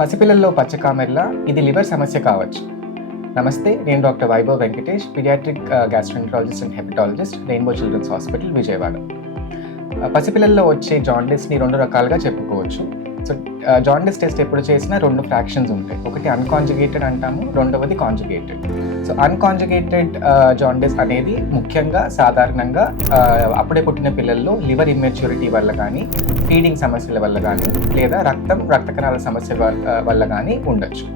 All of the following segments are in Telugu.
పసిపిల్లల్లో పచ్చకామెర్ల ఇది లివర్ సమస్య కావచ్చు. నమస్తే, నేను doctor Vaibhav Venkatesh, paediatric gastroenterologist and hepatologist, rainbow children's hospital, Vijayawada. పసిపిల్లల్లో వచ్చే జాండిస్ని రెండు రకాలుగా చెప్పుకోవచ్చు. సో జాండిస్ టెస్ట్ ఎప్పుడు చేసినా రెండు ఫ్రాక్షన్స్ ఉంటాయి. ఒకటి అన్కాంజుగేటెడ్ అంటాము, రెండవది కాంజుగేటెడ్. సో అన్కాంజుగేటెడ్ జాండిస్ అనేది ముఖ్యంగా సాధారణంగా అప్పుడే పుట్టిన పిల్లల్లో లివర్ ఇమ్మెచ్యూరిటీ వల్ల కానీ, ఫీడింగ్ సమస్యల వల్ల కానీ, లేదా రక్త కణాల సమస్య వల్ల కానీ ఉండొచ్చు.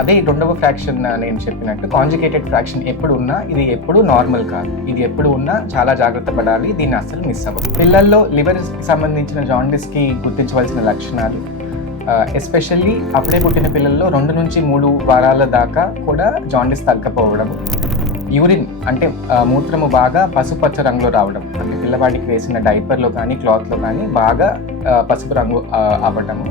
అదే రెండవ ఫ్రాక్షన్ నేను చెప్పినట్టు కాంజుగేటెడ్ ఫ్రాక్షన్ ఎప్పుడు ఉన్నా ఇది ఎప్పుడు నార్మల్ కాదు. ఇది ఎప్పుడు ఉన్నా చాలా జాగ్రత్త పడాలి, దీన్ని అస్సలు మిస్ అవ్వదు. పిల్లల్లో లివర్కి సంబంధించిన జాండిస్కి గుర్తించవలసిన లక్షణాలు, ఎస్పెషల్లీ అప్పుడే పుట్టిన పిల్లల్లో 2 నుంచి 3 వారాల దాకా కూడా జాండిస్ తగ్గకపోవడం, యూరిన్ అంటే మూత్రము బాగా పసుపచ్చ రంగులో రావడం, అంటే పిల్లవాడికి వేసిన డైపర్లో కానీ క్లాత్లో కానీ బాగా పసుపు రంగు అవ్వటము.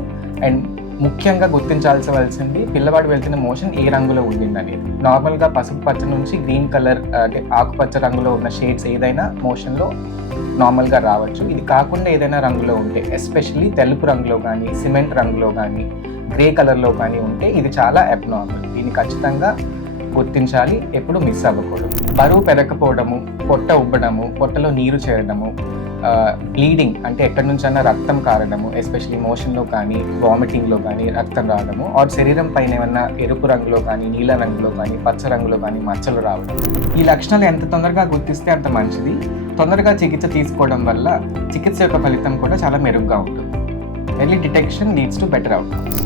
అండ్ ముఖ్యంగా గుర్తించాల్సివలసింది పిల్లవాడు వెళ్తున్న మోషన్ ఏ రంగులో ఉండింది అనేది. నార్మల్గా పసుపు పచ్చ నుంచి గ్రీన్ కలర్ అంటే ఆకుపచ్చ రంగులో ఉన్న షేడ్స్ ఏదైనా మోషన్లో నార్మల్గా రావచ్చు. ఇది కాకుండా ఏదైనా రంగులో ఉంటే, ఎస్పెషల్లీ తెలుపు రంగులో కానీ, సిమెంట్ రంగులో కానీ, గ్రే కలర్లో కానీ ఉంటే ఇది చాలా అబ్నార్మల్. దీన్ని ఖచ్చితంగా గుర్తించాలి, ఎప్పుడు మిస్ అవ్వకూడదు. బరువు పెరగకపోవడము, పొట్ట ఉబ్బడము, పొట్టలో నీరు చేరడము, బ్లీడింగ్ అంటే ఎక్కడి నుంచైనా రక్తం కారడము, ఎస్పెషలీ మోషన్లో కానీ వామిటింగ్లో కానీ రక్తం రావడము, ఆర్ శరీరం పైన ఏమన్నా ఎరుపు రంగులో కానీ, నీల రంగులో కానీ, పచ్చ రంగులో కానీ మచ్చలు రావడం. ఈ లక్షణాలు ఎంత తొందరగా గుర్తిస్తే అంత మంచిది. తొందరగా చికిత్స తీసుకోవడం వల్ల చికిత్స యొక్క ఫలితం కూడా చాలా మెరుగ్గా ఉంటుంది. Early detection leads to better outcomes.